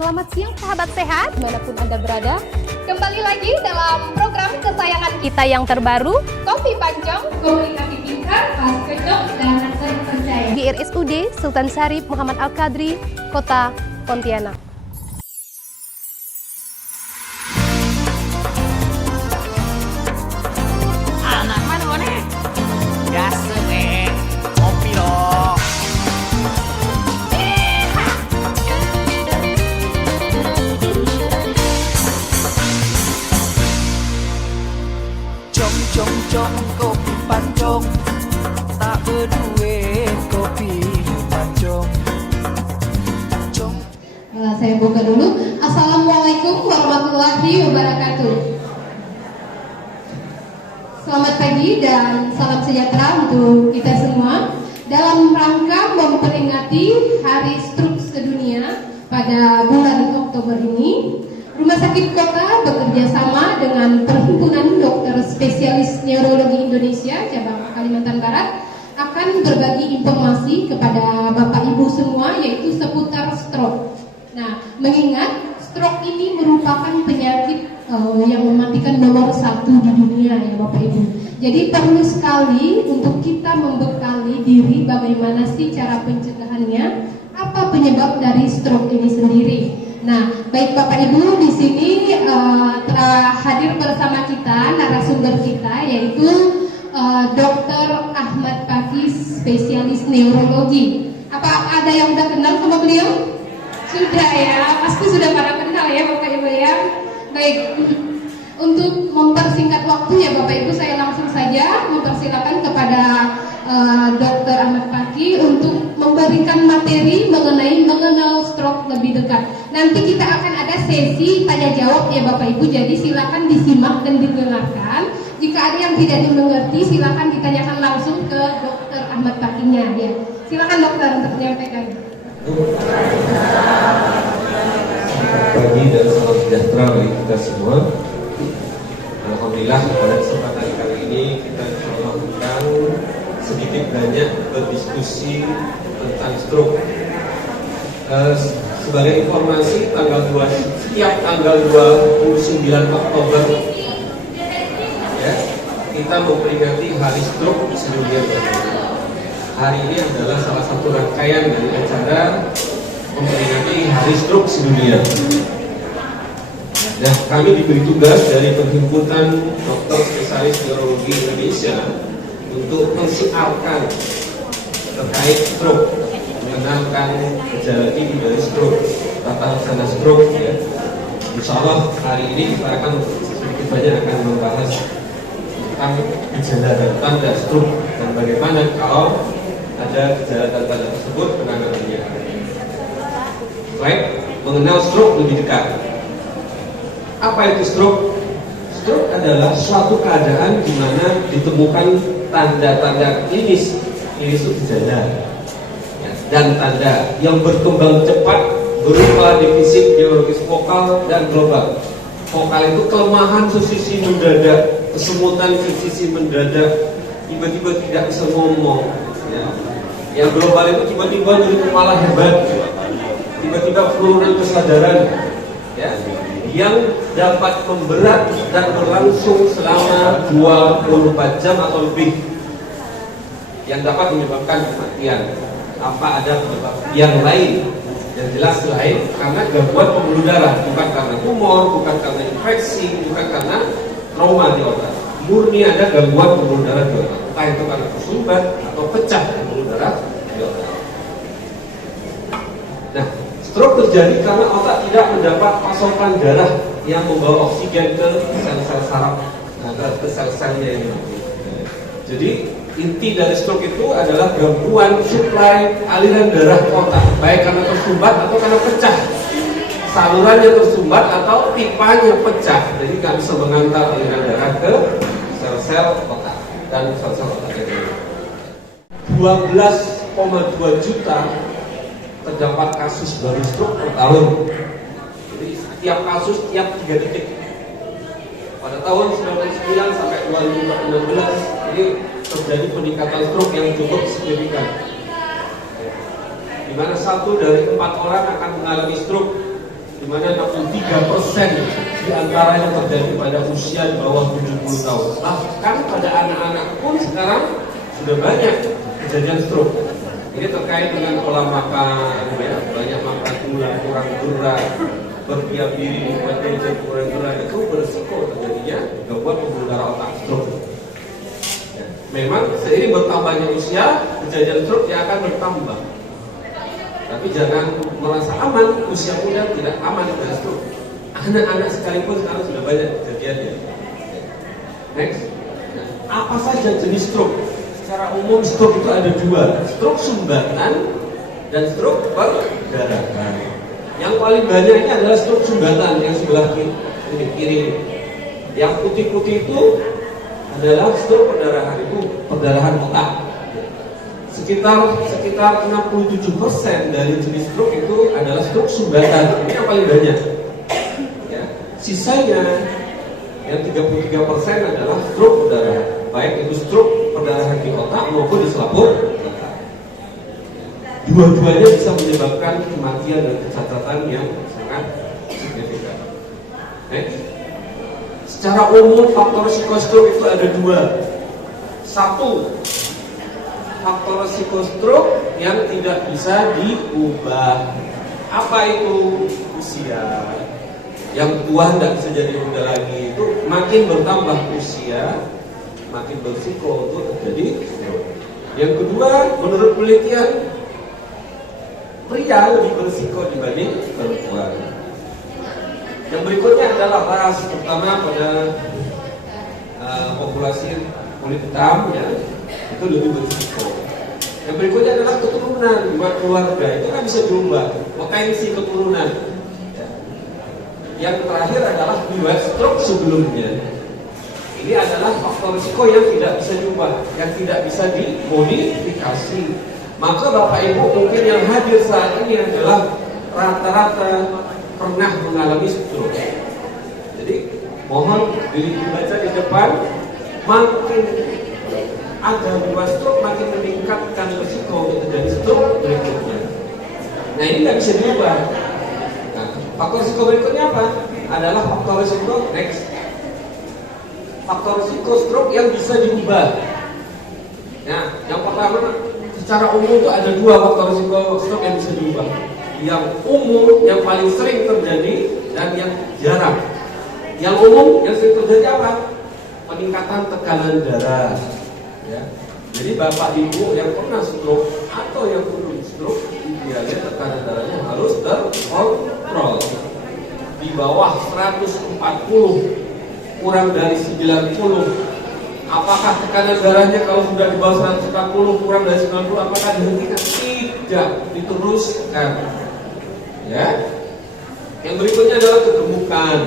Selamat siang sahabat sehat, dimanapun Anda berada. Kembali lagi dalam program kesayangan Kita yang terbaru Kopi Pancong, komunikasi pintar, pas cocok, dan terpercaya. di RSUD Sultan Syarif Muhammad Al-Qadri, Kota Pontianak. Anak mana mana? Biasa kopi loh. Jom kopi pancong, tak berduit kopi pancong. Saya buka dulu. Assalamualaikum warahmatullahi wabarakatuh. Selamat pagi dan salam sejahtera untuk kita semua. Dalam rangka memperingati Hari Stroke Sedunia pada bulan Oktober ini, Rumah Sakit Kota bekerja sama dengan Perhimpunan Dokter Spesialis Neurologi Indonesia cabang Kalimantan Barat akan berbagi informasi kepada Bapak Ibu semua yaitu seputar stroke. Nah, mengingat stroke ini merupakan penyakit yang mematikan nomor 1 di dunia ya Bapak Ibu. Jadi perlu sekali untuk kita membekali diri bagaimana sih cara pencegahannya, apa penyebab dari stroke ini sendiri. Nah, baik Bapak Ibu, di sini telah hadir bersama kita narasumber kita yaitu Dr. Ahmad Pakis, spesialis neurologi. Apa ada yang udah kenal sama beliau? Sudah ya, pasti sudah pada kenal ya Bapak Ibu ya. Baik, untuk mempersingkat waktu ya Bapak Ibu, saya langsung saja mempersilakan kepada Dr. Ahmad Paki untuk memberikan materi mengenal stroke lebih dekat. Nanti kita akan ada sesi tanya jawab ya Bapak Ibu, jadi silakan disimak dan didengarkan. Jika ada yang tidak dimengerti, silakan ditanyakan langsung ke Dr. Ahmad Pakinya ya. Silakan dokter untuk menyampaikan. Pagi dan salam sejahtera bagi kita semua. Alhamdulillah pada kesempatan kali ini kita melakukan sedikit banyak berdiskusi tentang stroke. Sebagai informasi, setiap tanggal 29 Oktober ya, kita memperingati Hari Stroke Sedunia. Hari ini adalah salah satu rangkaian dari acara memperingati Hari Stroke Sedunia. Nah, kami diberi tugas dari Perhimpunan Dokter Spesialis Neurologi Indonesia untuk mensiarkan terkait stroke, mengenalkan gejala ini dari stroke, tata laksana stroke ya. Insya Allah hari ini kita akan sedikit banyak akan membahas tentang gejala dan tanda stroke dan bagaimana kalau ada gejala dan tanda tersebut penanganannya. Baik, mengenal stroke lebih dekat. Apa itu stroke? Stroke adalah suatu keadaan di mana ditemukan tanda-tanda klinis itu gejala ya, dan tanda yang berkembang cepat berupa defisit neurologis vokal dan global. Vokal itu kelemahan sesisi mendadak, kesemutan sesisi mendadak, tiba-tiba tidak bisa ngomong ya. Yang global itu tiba-tiba jadi kepala hebat, tiba-tiba penurunan kesadaran ya, yang dapat memberat dan berlangsung selama 24 jam atau lebih, yang dapat menyebabkan kematian. Apa ada penyebab yang lain? Yang jelas lain karena gangguan pembuluh darah, bukan karena tumor, bukan karena infeksi, bukan karena trauma di otak. Murni ada gangguan pembuluh darah di otak, entah itu karena tersumbat atau pecah pembuluh darah di otak. Nah, stroke terjadi karena otak tidak mendapat pasokan darah yang membawa oksigen ke sel-sel saraf, ke sel-selnya ini. Jadi inti dari stroke itu adalah gangguan suplai aliran darah ke otak, baik karena tersumbat atau karena pecah. Salurannya tersumbat atau pipanya pecah, jadi nggak bisa mengantar aliran darah ke sel-sel otak dan sel-sel otak ini. 12,2 juta terdapat kasus baru stroke per tahun. Jadi setiap kasus tiap 3 detik. Pada tahun 1999 sampai 2016 ini terjadi peningkatan stroke yang cukup signifikan, di mana 1 dari 4 orang akan mengalami stroke mana 63% di antaranya terjadi pada usia di bawah 70 tahun. Bahkan pada anak-anak pun sekarang sudah banyak kejadian stroke. Ini terkait dengan pola makan, ya, banyak makan gula, kurang gerak, berdiam diri di tempat gadget, kurang gerak, itu berisiko terjadinya gangguan pembuluh darah otak stroke. Ya, memang seiring bertambahnya usia, kejadian stroke yang akan bertambah. Tapi jangan merasa aman, usia muda tidak aman dari stroke. Anak-anak sekalipun sekarang sudah banyak kejadiannya. Next, apa saja jenis stroke? Secara umum stroke itu ada dua, stroke sumbatan dan stroke perdarahan. Yang paling banyak ini adalah stroke sumbatan yang sebelah kiri. Yang putih-putih itu adalah stroke perdarahan, itu perdarahan otak. Sekitar 67% dari jenis stroke itu adalah stroke sumbatan. Ini yang paling banyak. Ya. Sisanya yang 33% adalah stroke perdarahan, baik itu stroke perdarahan di otak maupun di selaput otak. Dua-duanya bisa menyebabkan kematian dan kecacatan yang sangat signifikan. Next. Secara umum faktor psikostroke itu ada dua. Satu, faktor psikostroke yang tidak bisa diubah. Apa itu? Usia. Yang tua tidak bisa jadi muda lagi, itu makin bertambah usia, makin berisiko untuk terjadi stroke. Yang kedua, menurut penelitian, pria lebih berisiko dibanding perempuan. Yang berikutnya adalah ras, terutama pada populasi kulit hitam, ya, itu lebih berisiko. Yang berikutnya adalah keturunan buat keluarga, itu kan bisa diubah, potensi keturunan. Yang terakhir adalah riwayat stroke sebelumnya. Ini adalah faktor risiko yang tidak bisa diubah, yang tidak bisa dimodifikasi. Maka Bapak Ibu mungkin yang hadir saat ini adalah rata-rata pernah mengalami stroke. Jadi mohon dibaca di depan, makin ada riwayat stroke makin meningkatkan risiko untuk terjadi stroke berikutnya. Nah ini tidak bisa diubah. Faktor risiko berikutnya apa? Adalah faktor risiko next. Faktor risiko stroke yang bisa diubah. Nah, yang pertama, secara umum itu ada dua faktor risiko stroke yang bisa diubah. Yang umum, yang paling sering terjadi, dan yang jarang. Yang umum, yang sering terjadi apa? Peningkatan tekanan darah. Ya. Jadi Bapak Ibu yang pernah stroke atau yang belum stroke, idealnya tekanan darahnya harus terkontrol. Di bawah 140, kurang dari 90. Apakah tekanan darahnya kalau sudah di bawah 140, kurang dari 90, apakah dihentikan? Tidak, diteruskan. Ya. Yang berikutnya adalah kegemukan.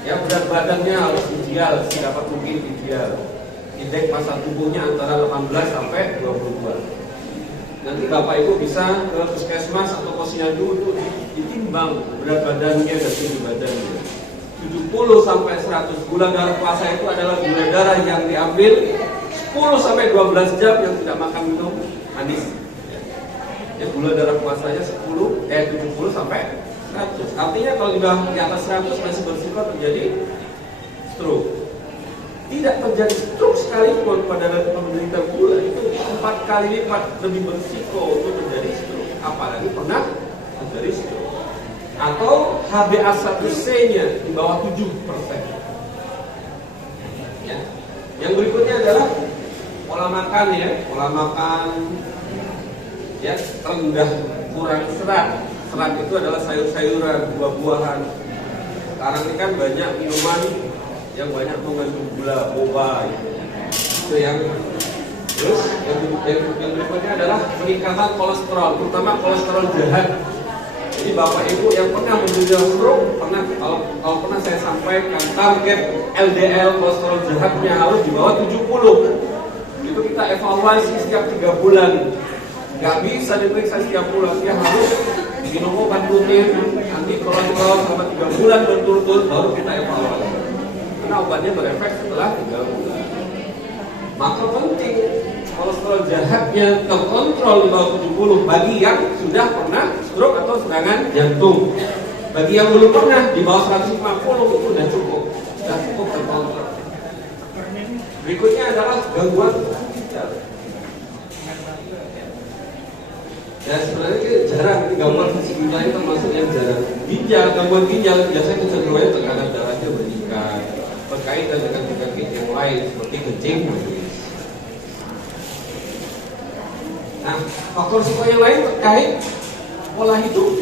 Ya, berat badannya harus ideal, sedapat mungkin ideal. Indeks massa tubuhnya antara 18 sampai 22. Nanti Bapak Ibu bisa ke puskesmas atau posyandu untuk ditimbang berat badannya dan tinggi badannya. 70 sampai 100 gula darah puasa itu adalah gula darah yang diambil 10 sampai 12 jam yang tidak makan minum manis. Ya, gula darah puasanya 70 sampai 100. Artinya kalau sudah di atas 100 masih berisiko terjadi stroke. Tidak terjadi stroke sekalipun pada penderita gula itu 4 kali lipat lebih berisiko untuk terjadi stroke, apalagi pernah terjadi stroke. Atau HbA1c-nya di bawah 7%. Ya. Yang berikutnya adalah pola makan, ya, pola makan ya rendah, kurang serat. Serat itu adalah sayur-sayuran, buah-buahan. Sekarang ini kan banyak minuman yang banyak mengandung gula, boba gitu. Itu yang terus yang berikutnya adalah peningkatan kolesterol, terutama kolesterol jahat. Jadi Bapak Ibu yang pernah menderita stroke, kalau pernah saya sampaikan target LDL kolesterol jahatnya harus di bawah 70. Itu kita evaluasi setiap 3 bulan. Gak bisa diperiksa setiap bulan, dia harus minum obat rutin, anti kolesterol selama 3 bulan berturut-turut, baru kita evaluasi. Karena obatnya berefek setelah 3 bulan. Maka penting kolesterol jahatnya terkontrol di bawah 70 bagi yang sudah pernah stroke atau serangan jantung. Bagi yang belum pernah, di bawah 150 itu sudah cukup terkontrol. Berikutnya adalah gangguan ginjal. Ya sebenarnya jarang, gangguan ginjal itu termasuk yang jarang. Gangguan ginjal biasanya kecenderungannya tekanan darahnya meningkat, berkaitan dengan penyakit yang lain seperti kencing manis. Nah, faktor risiko yang lain terkait pola hidup,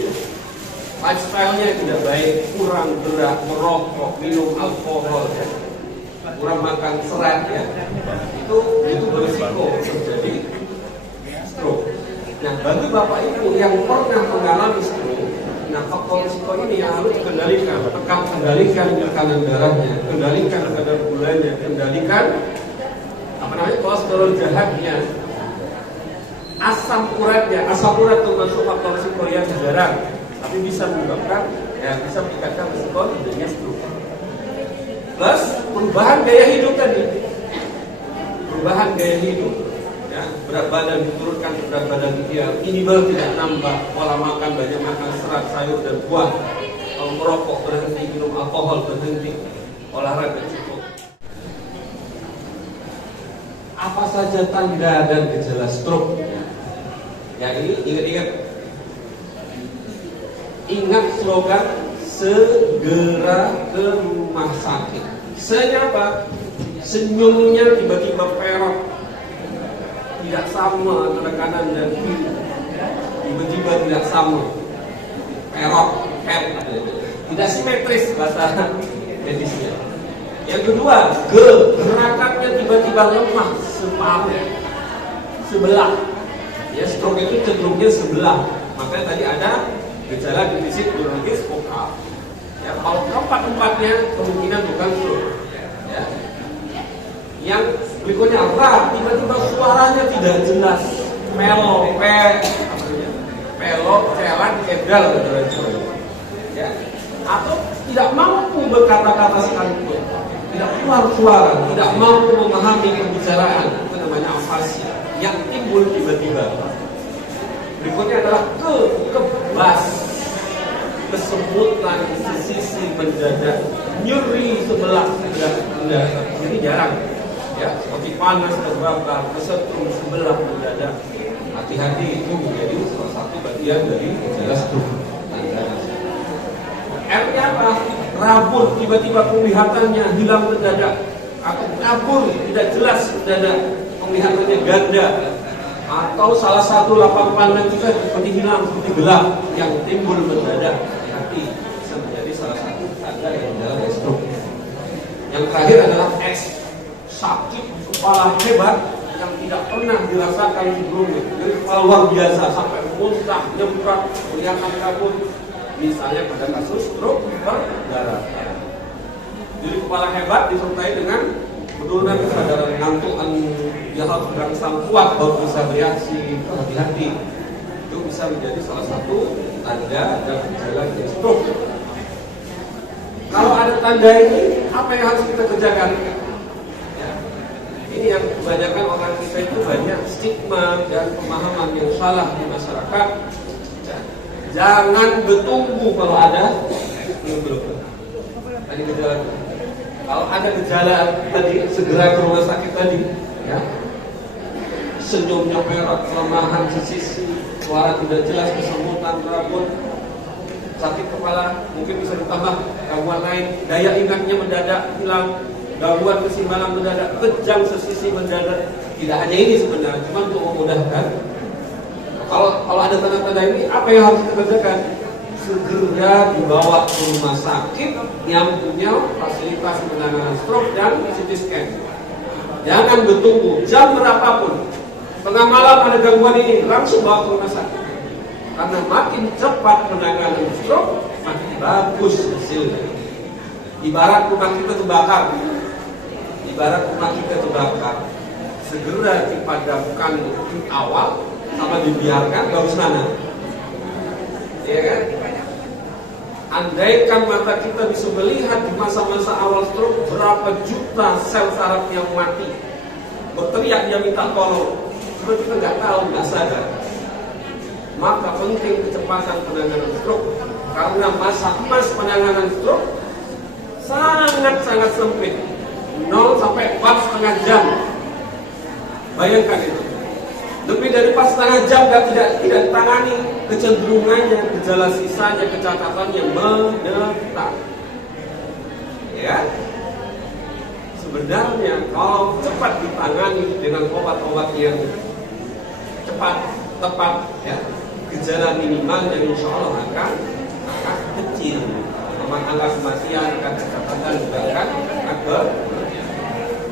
lifestyle-nya yang tidak baik, kurang gerak, merokok, minum alkohol, ya, kurang makan serat, ya, itu berisiko terjadi stroke. Nah, bagi bapak ibu yang pernah mengalami stroke, nah faktor risiko ini yang harus dikendalikan, kendalikan tekanan darahnya, kendalikan kadar gulanya, kendalikan kolesterol jahatnya, asam uratnya. Asam urat termasuk faktor risiko yang jarang, tapi bisa menyebabkan, bisa meningkatkan risiko terjadinya stroke. Plus perubahan gaya hidup tadi, perubahan gaya hidup, ya, berat badan diturunkan ke berat badan ideal, minimal tidak nambah, pola makan banyak makan serat, sayur dan buah, merokok berhenti, minum alkohol berhenti, olahraga cukup. Apa saja tanda dan gejala stroke? Ya ini ingat slogan segera ke rumah sakit. Senyapa, senyumnya tiba-tiba perot, tidak sama antara kanan dan kiri, tiba-tiba tidak sama, perot, tidak simetris bahasa medisnya. Yang kedua, gerakannya tiba-tiba lemah separuh, sebelah. Ya, stroke itu cenderungnya sebelah. Makanya tadi ada gejala defisit neurologis vokal. Ya, kalau keempat-empatnya kemungkinan bukan stroke. Ya. Yang berikutnya tiba-tiba suaranya tidak jelas, pelok, celan, cedal, ya. Atau tidak mampu berkata-kata sekalipun, tidak keluar suara, tidak mampu memahami pembicaraan, itu namanya afasia yang timbul tiba-tiba. Berikutnya adalah kebas, kesemutan sisi mendadak, nyeri sebelah mendadak. Ini jarang, ya, seperti panas terbakar, kesetrum sebelah mendadak. Hati-hati, itu menjadi salah satu bagian dari gejala stroke. R-nya apa? Rabun, tiba-tiba penglihatannya hilang mendadak, atau kabur, tidak jelas mendadak, penglihatannya ganda, atau salah satu lapang pandang juga seperti hilang, seperti gelap yang timbul mendadak. Hati, bisa menjadi salah satu tanda yang dalam stroke. Yang terakhir adalah X, sakit kepala hebat yang tidak pernah dirasakan sebelumnya. Jadi kepala luar biasa sampai muntah, nyemprot, kelihatan kabur. Misalnya pada kasus stroke perdarahan. Jadi kepala hebat disertai dengan penurunan kesadaran, ngantukan, dia harus berangsang kuat baru bisa bereaksi. Hati-hati, itu bisa menjadi salah satu tanda dan gejala stroke. Kalau ada tanda ini, apa yang harus kita kerjakan? Ya, ini yang kebanyakan orang kita itu banyak stigma dan pemahaman yang salah di masyarakat. Ya, jangan bertunggu kalau ada belum. Tadi gejala. Kalau ada gejala tadi, segera ke rumah sakit tadi. Ya, senyumnya perot, kelemahan sisi, suara tidak jelas, kesemutan, rabun, sakit kepala, mungkin bisa ditambah gangguan lain, daya ingatnya mendadak hilang, gangguan keseimbangan mendadak, kejang sesisi mendadak. Tidak hanya ini sebenarnya, cuma untuk memudahkan. Kalau ada tanda-tanda ini, apa yang harus kita kerjakan? Segera dibawa ke rumah sakit yang punya fasilitas penanganan stroke dan CT scan. Jangan bertunggu jam berapapun, tengah malam ada gangguan ini, langsung bawa ke rumah sakit. Karena makin cepat penanganan stroke, makin bagus hasilnya. Ibarat rumah kita terbakar, segera dipadamkan di awal, sama dibiarkan baru sana. Ya kan? Andaikan mata kita bisa melihat di masa-masa awal stroke berapa juta sel saraf yang mati, berteriak dia minta tolong, cuma kita nggak tahu, nggak sadar. Maka penting kecepatan penanganan stroke. karena masa emas penanganan stroke sangat-sangat sempit, 0 sampai 4,5 jam. Bayangkan itu, lebih dari 4,5 jam tidak ditangani, kecenderungannya gejala sisanya, kecacatan yang menetap. Ya, sebenarnya kalau cepat ditangani dengan obat-obat yang cepat, tepat, ya, gejala minimalnya insya Allah akan kecil. Angka kematian, angka kecacatan juga akan berkurang.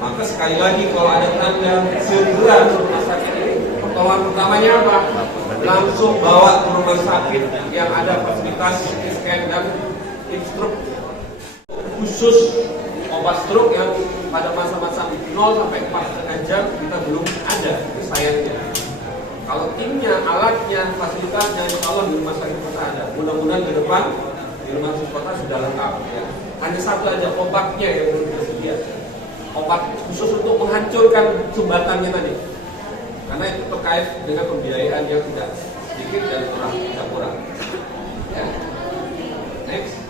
Maka sekali lagi kalau ada tanda segera ke rumah sakit ini, pertolongan pertamanya apa? Langsung bawa ke rumah sakit yang ada fasilitas CT scan dan stroke. Khusus obat stroke yang pada masa-masa 0 sampai 4,5 jam kita belum ada, itu sayangnya. Kalau timnya, alatnya, fasilitasnya, insya Allah di rumah sakit kota ada. Mudah-mudahan ke depan di rumah sakit kota sudah lengkap. Ya. Hanya satu aja obatnya yang belum tersedia. Obat khusus untuk menghancurkan jembatannya tadi. Karena itu terkait dengan pembiayaan yang tidak sedikit dan kurang. Ya. Next.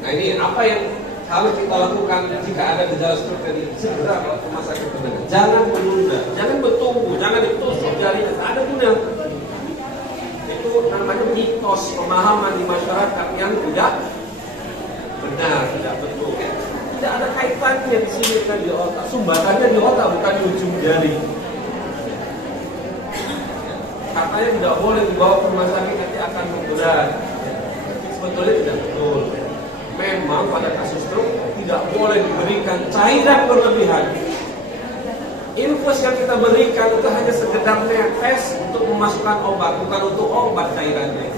Nah ini apa yang harus kita lakukan jika ada gejala stroke tadi? Segera ke rumah sakit terdekat. Jangan menunda, jangan bertunggu, jangan ditusuk jarinya. Tak ada guna. Itu namanya mitos, pemahaman di masyarakat yang tidak benar, tidak betul. Tidak ada kaitannya di sini kan di otak. Sumbatannya di otak, bukan di ujung jari. Katanya tidak boleh dibawa ke rumah sakit, nanti akan memberat. Sebetulnya tidak betul. Memang pada kasus stroke tidak boleh diberikan cairan berlebihan. Infus yang kita berikan itu hanya sekedar netes untuk memasukkan obat, bukan untuk obat cairannya.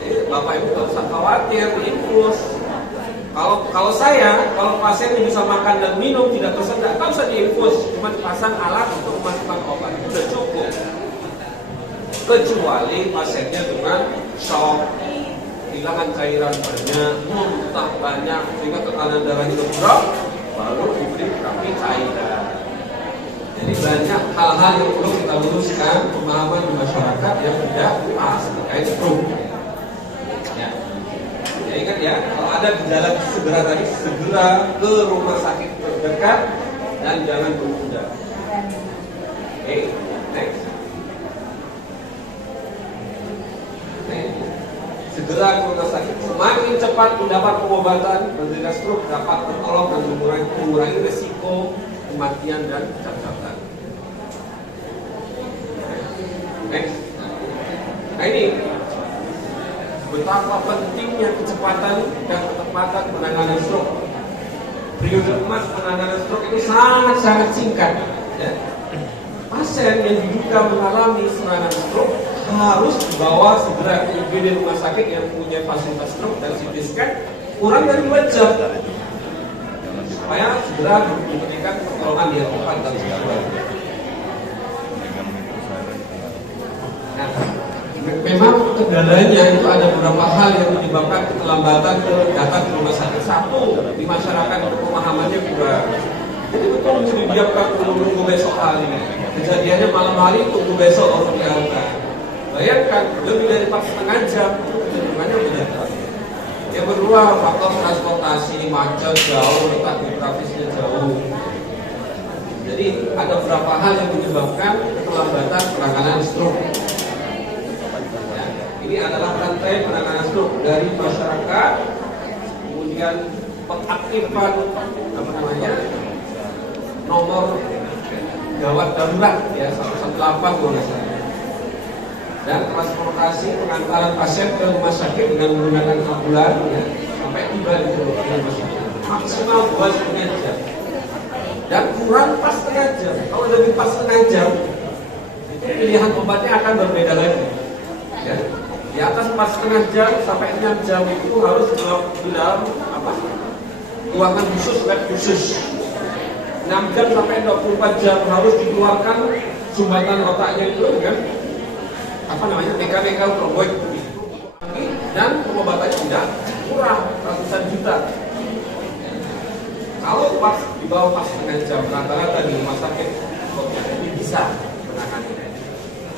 Jadi Bapak Ibu tidak usah khawatir infus. Kalau pasiennya bisa makan dan minum tidak tersendat, tak usah diinfus, cuma pasang alat untuk memasukkan obat, itu sudah cukup. Kecuali pasiennya dengan shock, kehilangan cairan banyak, muntah banyak, sehingga tekanan darahnya drop, baru diberi terapi cairan. Jadi banyak hal-hal yang perlu kita luruskan pemahaman di masyarakat yang tidak pas terkait stroke. Ya. Ya ingat ya, kalau ada gejala segera ke rumah sakit terdekat dan jangan menunda. Oke, next. Segera ke rumah sakit. Semakin cepat mendapat pengobatan, penderita stroke dapat tertolong dan mengurangi risiko kematian dan kecacatan. Next. Nah ini betapa pentingnya kecepatan dan ketepatan penanganan stroke. Periode emas penanganan stroke itu sangat singkat. Ya. Pasien yang diduga mengalami serangan stroke harus dibawa segera ke IGD rumah sakit yang punya fasilitas stroke dan CT scan kurang dari 2 jam supaya segera diberikan pertolongan yang tepat dan segera. Nah, memang kendalanya itu ada beberapa hal yang menyebabkan keterlambatan datang ke rumah sakit. Satu, di masyarakat itu pemahamannya kurang. Jadi betul dibiarkan tunggu besok hari. Kejadiannya malam hari tunggu besok orang diangkat. Bayangkan lebih dari 4,5 jam itu kecenderungannya meningkat. Yang kedua, faktor transportasi, macet, jauh, letak geografisnya jauh. Jadi ada beberapa hal yang menyebabkan keterlambatan penanganan stroke. Ya, ini adalah rantai penanganan stroke dari masyarakat, kemudian pengaktifan nomor gawat darurat ya 118 boleh saya. Dan transportasi pengantaran pasien ke rumah sakit dengan menggunakan ambulan ya, sampai tiba di rumah sakit maksimal 2,5 jam dan kurang 4,5 jam. Kalau lebih 4,5 jam itu pilihan obatnya akan berbeda lagi ya. Di atas 4,5 jam sampai 6 jam itu harus di dalam ruangan khusus, lab khusus. 6 jam sampai 24 jam harus dikeluarkan sumbatan otaknya itu kan mekanikal tromboid dan pengobatannya tidak kurang ratusan juta. Kalau pas di bawah 4,5 jam rata-rata di rumah sakit ini bisa menangani.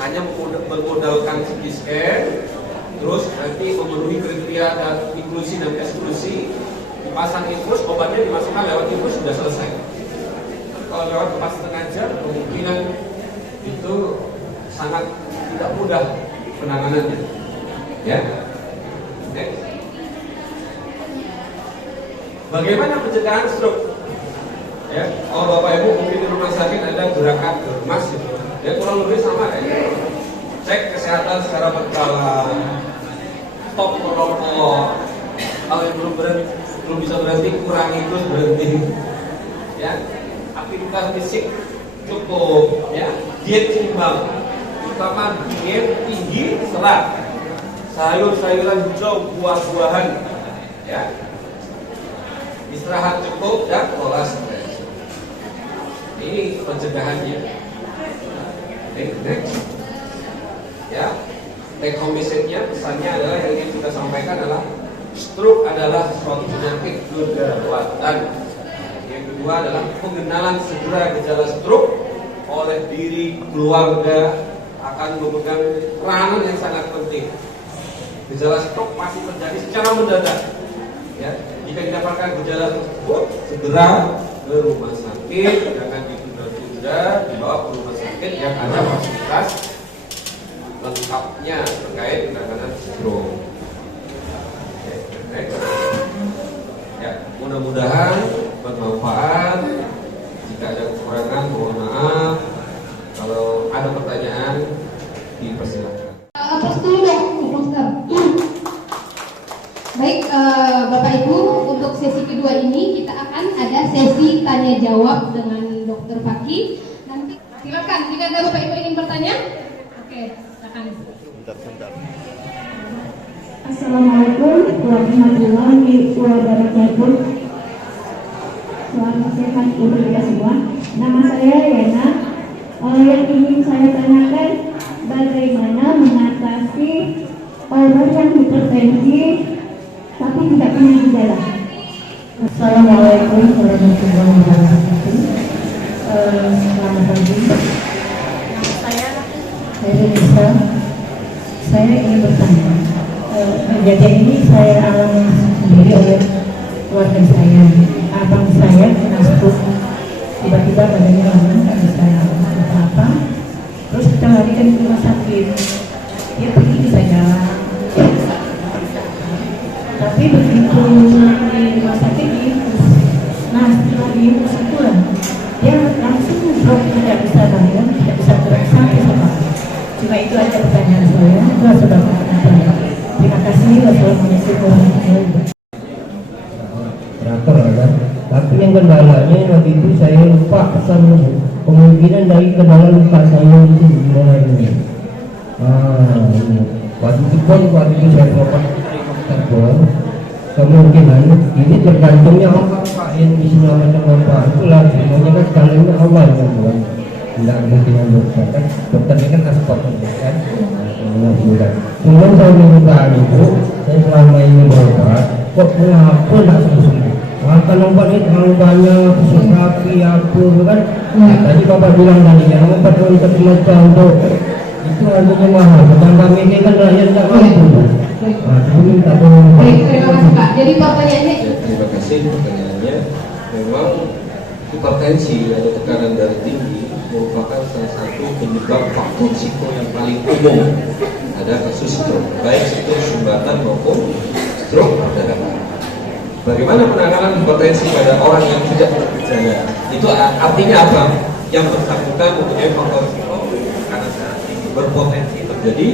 Hanya bermodalkan CT scan terus nanti memenuhi kriteria dan inklusi dan eksklusi, dipasang infus, obatnya dimasukkan lewat infus sudah selesai. Kalau lewat 4,5 jam, kemungkinan itu sangat tidak mudah penanganannya. Ya, oke. Bagaimana pencegahan stroke? Ya, kalau Bapak Ibu mungkin di rumah sakit ada gerakan germas gitu. Ya kurang lebih sama ya. Cek kesehatan secara berkala, stop merokok. Kalau yang belum bisa berhenti, kurangi terus berhenti. Ya, aktivitas fisik cukup. Ya, diet seimbang. Utama diet tinggi serat, sayur-sayuran hijau, buah-buahan. Ya, istirahat cukup dan kelola stres. Ini pencegahannya. Next. Ya, take home message-nya, pesannya adalah yang ingin kita sampaikan adalah stroke adalah suatu penyakit kedaruratan. Yang kedua adalah pengenalan segera gejala stroke oleh diri keluarga akan memegang peranan yang sangat penting. Gejala stroke pasti terjadi secara mendadak. Ya, jika didapatkan gejala tersebut, segera ke rumah sakit, jangan ditunda-tunda, dibawa ke rumah sakit yang ada fasilitas lengkapnya terkait penanganan stroke. Next. Ya, mudah-mudahan bermanfaat. Jika ada kekurangan, mohon maaf. Kalau ada pertanyaan, dipersilakan. Atas dulu dong, dokter. Baik, Bapak Ibu, untuk sesi kedua ini kita akan ada sesi tanya jawab dengan Dokter Fakih. Nanti silakan jika ada Bapak Ibu ingin bertanya. Oke, silakan. Assalamualaikum warahmatullahi wabarakatuh. Selamat sehat untuk kita semua. Nama saya Yana. Yang ingin saya tanyakan, bagaimana mengatasi orang yang hipertensi tapi tidak punya gejala? Assalamualaikum warahmatullahi wabarakatuh. Selamat pagi. Saya Denisa. Saya ingin bertanya. Kejadian ini saya alami sendiri oleh keluarga saya. Abang saya kena stroke, tiba-tiba badannya lemas, nggak bisa apa-apa. Terus kita larikan ke rumah sakit. Dia pergi bisa jalan. Tapi begitu di rumah sakit diinfus, nah setelah diinfus itu dia langsung drop, tidak bisa bangun, tidak bisa gerak sampai sama. Cuma itu aja pertanyaan saya. Itu sudah bertanya. Terima kasih. Wassalamualaikum warahmatullahi wabarakatuh. Teratur ada, tapi yang kendalanya waktu itu saya lupa pesan kemungkinan dari kendala luka saya itu mulainya. Waktu itu saya dapat terbor. Kemungkinan ini tergantungnya apa Pak yang diselamatkan apa itulah semuanya kan kalanya awal kan bukan tidak kemungkinan dokter ini kan aspek kan. Kemudian saya minta ibu, saya selama ini berobat kok mengapa tidak sembuh. Makan obat ini terlalu banyak, fisioterapi apa kan. Tadi Bapak bilang tadi yang obat untuk semacam untuk itu harganya mahal. Sedangkan kami ini kan rakyat tidak mampu. Baik, terima kasih Pak. Jadi pertanyaannya. Terima kasih pertanyaannya. Memang hipertensi atau tekanan darah tinggi merupakan salah satu penyebab faktor risiko yang paling umum ada kasus stroke, baik stroke sumbatan maupun stroke perdarahan. Bagaimana penanganan hipertensi pada orang yang tidak bergejala? Itu artinya apa? Yang bersangkutan mempunyai faktor risiko tekanan darah tinggi, berpotensi terjadi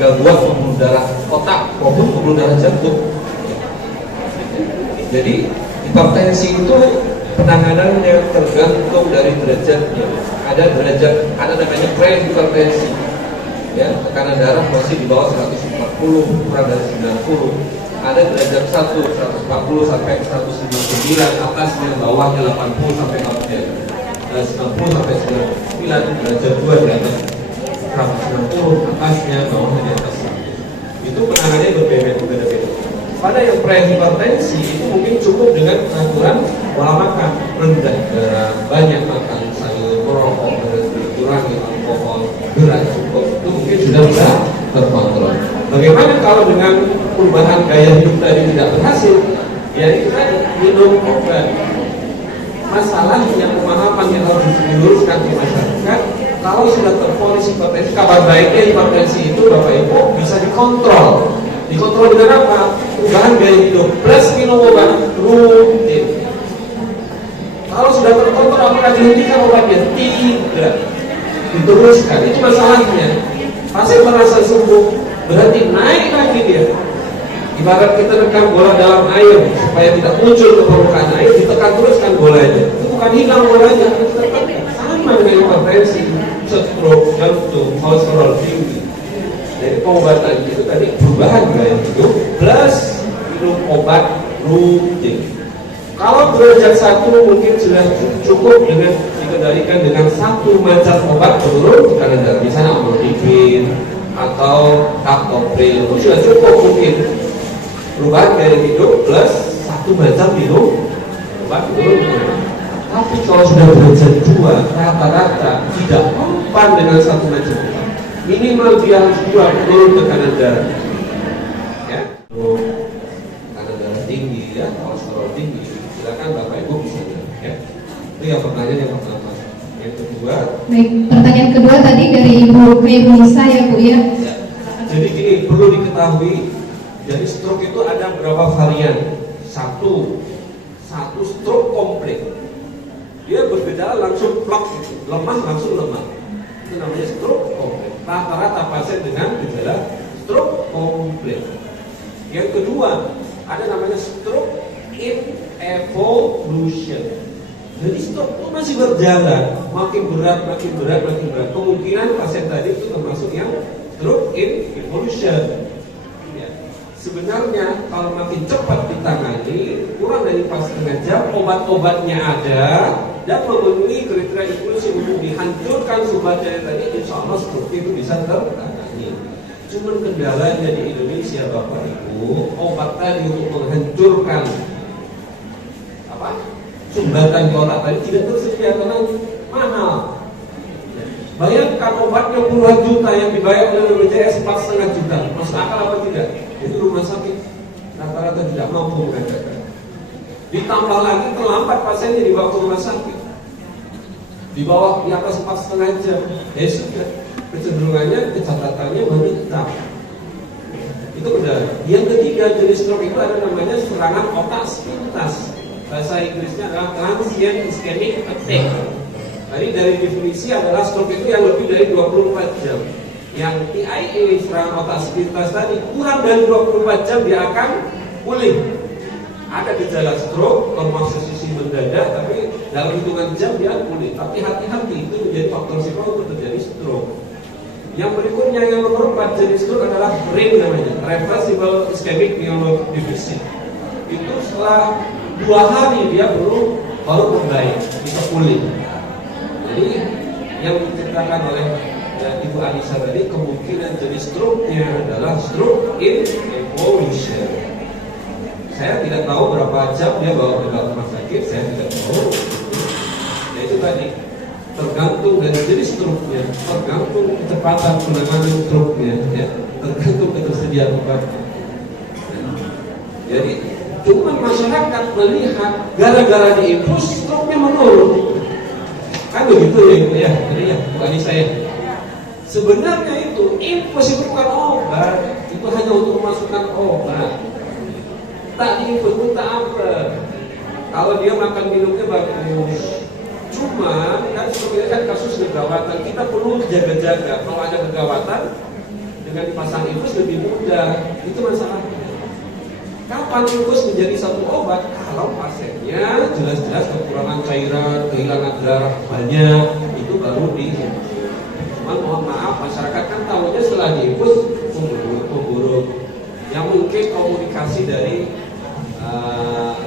gangguan pembuluh darah otak maupun pembuluh darah jantung. Jadi hipertensi itu penanganan yang tergantung dari derajatnya. Ada derajat, ada namanya pre-hipertensi. Ya, tekanan darah masih di bawah 140, kurang dari 90. Ada derajat 1, 140 sampai 159, atasnya bawahnya 80 sampai 90 sampai 99, derajat 2 di atas 160, atasnya bawahnya di atas 100. Itu penanganannya berbeda-beda. Pada yang pre-hipertensi itu mungkin cukup dengan aturan pola makan rendah darah, banyak makan sayur, merokok, kurangi alkohol, gerak cukup, itu mungkin sudah bisa terkontrol. Bagaimana kalau dengan perubahan gaya hidup tadi tidak berhasil? Ya itu tadi, minum obat. Masalahnya pemahaman yang harus diluruskan di masyarakat. Kalau sudah terponis hipertensi, kabar baiknya hipertensi itu Bapak Ibu bisa dikontrol. Dikontrol dengan apa? Perubahan gaya hidup plus minum obat rutin. Kalau sudah terkontrol apakah dihentikan obatnya? Tidak. Diteruskan. Itu masalahnya. Pasien merasa sembuh, berarti naik lagi dia. Ibarat kita tekan bola dalam air supaya tidak muncul ke permukaan air, ditekan teruskan bolanya. Itu bukan hilang bolanya, sama dengan hipertensi, stroke, jantung, kolesterol tinggi. Jadi pengobatan itu tadi perubahan gaya hidup plus minum obat rutin. Kalau derajat 1 mungkin sudah cukup dengan dikendalikan dengan satu macam obat penurun tekanan darah, misalnya amlodipin atau captopril, sudah cukup mungkin. Perubahan gaya hidup plus satu macam minum obat penurun. Tapi kalau sudah derajat 2 rata-rata tidak mempan dengan satu macam obat. Minimal dia harus 2 penurun tekanan darah. Ya, tekanan darah tinggi ya, kolesterol tinggi. Silakan Bapak Ibu bisa ya. Itu yang pertanyaan yang pertama. Yang kedua. Baik, pertanyaan kedua tadi dari Ibu Nisa ya Bu ya. Jadi gini, perlu diketahui. Jadi stroke itu ada beberapa varian. Satu stroke komplit. Dia bergejala langsung plak, lemah langsung lemah. Itu namanya stroke komplit. Rata-rata pasien dengan gejala stroke komplit. Yang kedua, ada namanya stroke in evolution. Jadi stroke itu masih berjalan, makin berat. Kemungkinan pasien tadi itu termasuk yang stroke in evolution. Ya. Sebenarnya kalau makin cepat ditangani, kurang dari 4,5 jam, obat-obatnya ada dan memenuhi kriteria inklusi untuk dihancurkan sumber daya tadi, insya Allah stroke itu bisa tertangani. Cuman kendalanya di Indonesia Bapak Ibu, obat tadi untuk menghancurkan sumbatan di otak tadi tidak tersedia karena mahal. Bayangkan obatnya puluhan juta yang dibayar oleh BPJS 4,5 juta, masuk akal apa tidak? Itu rumah sakit rata-rata tidak mampu mengadakan. Ditambah lagi terlambat pasiennya dibawa ke rumah sakit, di bawah di atas 4,5 jam, sudah kecenderungannya catatannya meningkat. Itu benar. Yang ketiga jenis stroke itu ada namanya serangan otak sepintas. Bahasa Inggrisnya adalah transient ischemic attack. Tadi dari definisi adalah stroke itu yang lebih dari 24 jam. Yang TIA serangan otak sepintas tadi kurang dari 24 jam dia akan pulih. Ada gejala stroke, termasuk sisi mendadak, tapi dalam hitungan jam dia pulih. Tapi hati-hati, itu menjadi faktor risiko untuk terjadi stroke. Yang berikutnya yang nomor 4 jenis stroke adalah RIM namanya, reversible ischemic myelodeficit. Itu setelah 2 hari dia baru membaik, bisa pulih. Jadi yang diceritakan oleh Ibu Anissa tadi, kemungkinan jenis stroke-nya adalah stroke in evolution. Saya tidak tahu berapa jam dia bawa ke rumah sakit, saya tidak tahu. Ya itu tadi, tergantung dari jenis stroke-nya, tergantung kecepatan penanganan stroke-nya, ya, tergantung ketersediaan obatnya. Jadi cuma masyarakat melihat gara-gara diinfus stroke-nya menurun. Kan begitu ya Ibu ya. Jadi ya bukan saya. Sebenarnya itu infus itu bukan obat, itu hanya untuk memasukkan obat. Tak diinfus pun tak apa. Kalau dia makan minumnya bagus. Cuma kan sebenarnya kan kasus kegawatan, kita perlu jaga-jaga. Kalau ada kegawatan dengan dipasang infus lebih mudah. Itu masalahnya. Kapan infus menjadi satu obat? Kalau pasiennya jelas-jelas kekurangan cairan, kehilangan darah banyak, itu baru di. Cuman mohon maaf, masyarakat kan tahunya setelah diinfus memburuk. Yang mungkin komunikasi dari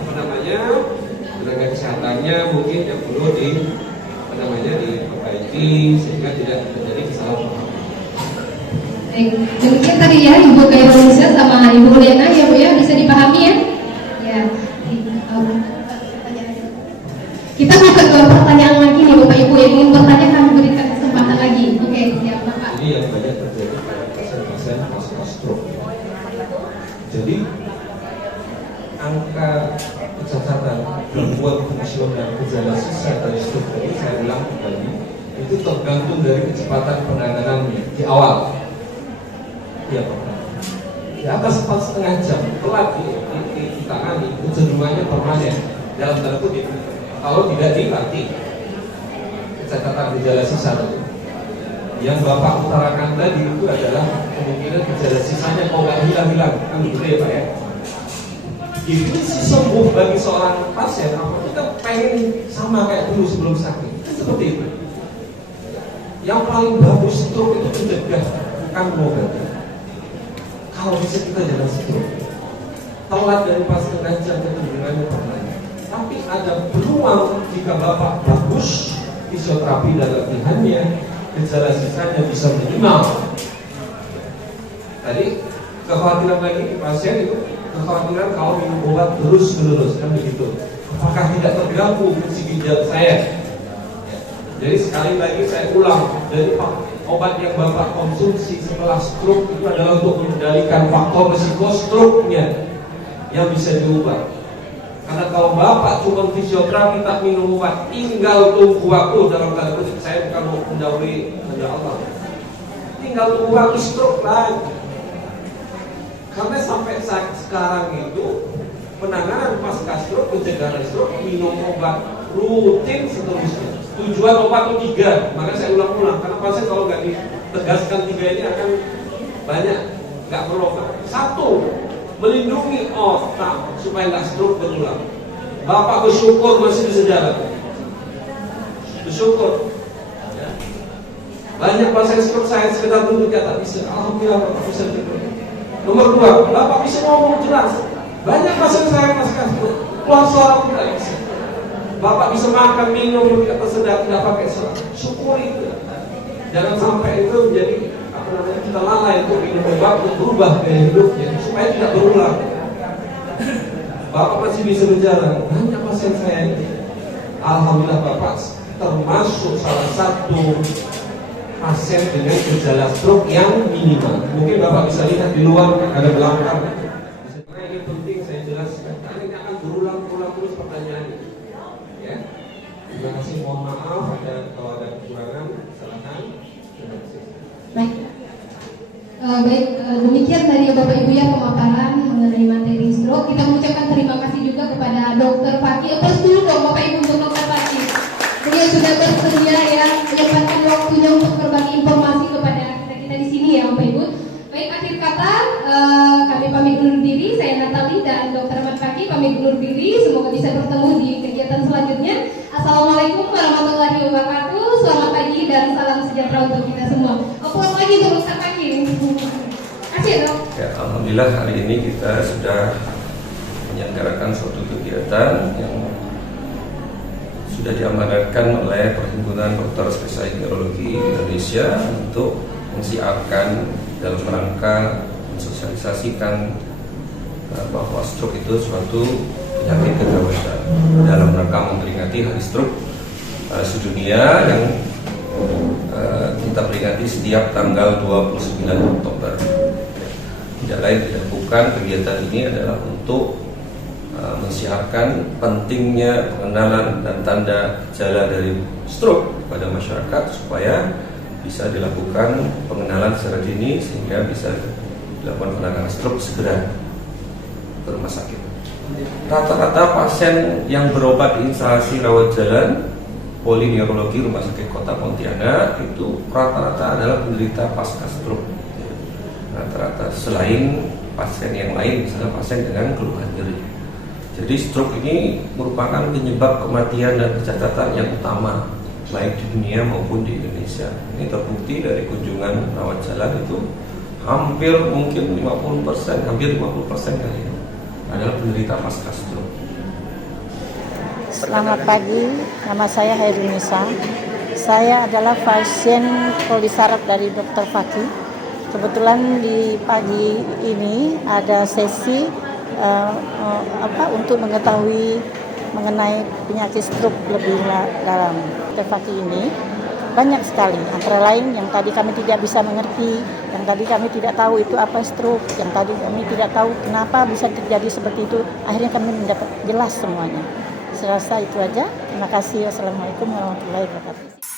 tenaga kesehatannya mungkin yang perlu diperbaiki sehingga tidak terjadi kesalahpahaman. Baik, demikian tadi ya Ibu Kaironisa sama Ibu Lena ya Bu ya, bisa dipahami ya? Ya. Kita mau ke pertanyaan lagi nih Bapak Ibu yang ingin bertanya, kami berikan kesempatan lagi. Oke, siap Bapak. Ini yang banyak terjadi pada pasien-pasien pasca stroke. angka kecacatan, gangguan fungsional, gejala sisa dari stroke ini saya ulang kembali, itu tergantung dari kecepatan penanganannya di awal. Ya Pak. Di atas 4,5 jam telat ditangani, kecenderungannya permanen dalam tanda kutip kalau tidak dilatih kecacatan gejala sisa tadi. Yang Bapak utarakan tadi itu adalah kemungkinan gejala sisanya kok nggak hilang-hilang, kan gitu ya Pak ya. Definisi sembuh bagi seorang pasien, apa kita pengen sama kayak dulu sebelum sakit, seperti itu. Yang paling bagus stroke itu mencegah, bukan mengobati. Kalau bisa kita jangan stroke, telat dari 4,5 jam kecenderungannya permanen. Tapi ada peluang jika Bapak bagus fisioterapi dan latihannya, gejala sisanya bisa minimal. Tadi kekhawatiran lagi di pasien itu kekhawatiran kalau minum obat terus-menerus, kan begitu. Apakah tidak terganggu fungsi ginjal saya? Jadi sekali lagi saya ulang, dari obat yang Bapak konsumsi setelah stroke itu adalah untuk mengendalikan faktor risiko stroke-nya yang bisa diubah. Karena kalau Bapak cuma fisioterapi tak minum obat, tinggal tunggu waktu, dalam tanda kutip saya bukan mau mendahului kehendak Allah, tinggal tunggu waktu stroke lagi. Karena sampai saat sekarang itu penanganan pasca stroke, pencegahan stroke, minum obat rutin seterusnya. Tujuan obat itu 3, maka saya ulang-ulang karena pasien kalau nggak ditegaskan 3 ini akan banyak nggak berobat. 1, melindungi otak supaya nggak stroke berulang. Bapak bersyukur masih bisa jalan, bersyukur. Banyak pasien stroke saya sekedar duduk ya tak bisa, alhamdulillah Bapak bisa tidur. Nomor 2, Bapak bisa ngomong jelas. Banyak pasien saya masih keluar suara tidak bisa. Bapak bisa makan, minum, tidak tersedak, tidak pakai suara. Syukuri itu. Jangan sampai itu menjadi kita lalai untuk minum obat untuk berubah gaya hidupnya supaya tidak berulang. Bapak masih bisa berjalan. Banyak pasien saya ini, alhamdulillah Bapak termasuk salah satu pasien dengan gejala stroke yang minimal. Mungkin Bapak bisa lihat di luar ada belakang. Karena ini penting saya jelaskan. Karena ini akan berulang-ulang terus pertanyaannya. Ya. Terima kasih. Mohon maaf kalau ada kekurangan, kesalahan. Terima kasih. Baik, demikian dari Bapak Ibu ya pemaparan mengenai materi stroke. Kita mengucapkan terima kasih juga kepada Dokter Fakih. Aplaus dulu dong Bapak Ibu untuk Dokter Fakih. Beliau sudah bersedia ya menyempatkan waktunya untuk berbagi informasi kepada kita di sini ya Bapak Ibu. Baik, akhir kata kami pamit undur diri. Saya Natali dan Dokter Ahmad Fakih pamit undur diri. Semoga bisa bertemu di kegiatan selanjutnya. Assalamualaikum warahmatullahi wabarakatuh. Selamat pagi dan salam sejahtera untuk kita semua. Aplaus lagi untuk Dokter Fakih. Kasih dong. Ya, alhamdulillah hari ini kita sudah menyelenggarakan suatu kegiatan yang sudah diamanatkan oleh Perhimpunan Dokter Spesialis Neurologi Indonesia untuk mensiarkan dalam rangka mensosialisasikan bahwa stroke itu suatu penyakit kegawatan dalam rangka memperingati Hari Stroke Sedunia yang kita peringati setiap tanggal 29 Oktober. Tidak lain tidak bukan kegiatan ini adalah untuk mensiarkan pentingnya pengenalan dan tanda gejala dari stroke pada masyarakat supaya bisa dilakukan pengenalan secara dini sehingga bisa dilakukan penanganan stroke segera ke rumah sakit. Rata-rata pasien yang berobat di instalasi rawat jalan polineurologi Rumah Sakit Kota Pontianak itu rata-rata adalah penderita pasca stroke. Rata-rata selain pasien yang lain, misalnya pasien dengan keluhan nyeri. Jadi stroke ini merupakan penyebab kematian dan kecacatan yang utama baik di dunia maupun di Indonesia. Ini terbukti dari kunjungan rawat jalan itu hampir mungkin 50%, hampir 50% kali ini adalah penderita pasca stroke. Selamat pagi, nama saya Hairunisa. Saya adalah pasien polisaraf dari Dokter Fakih. Kebetulan di pagi ini ada sesi untuk mengetahui mengenai penyakit stroke lebih dalam. Dokter Fakih ini banyak sekali. Antara lain yang tadi kami tidak bisa mengerti, yang tadi kami tidak tahu itu apa stroke, yang tadi kami tidak tahu kenapa bisa terjadi seperti itu. Akhirnya kami mendapat jelas semuanya. Saya rasa itu aja. Terima kasih. Wassalamualaikum warahmatullahi wabarakatuh.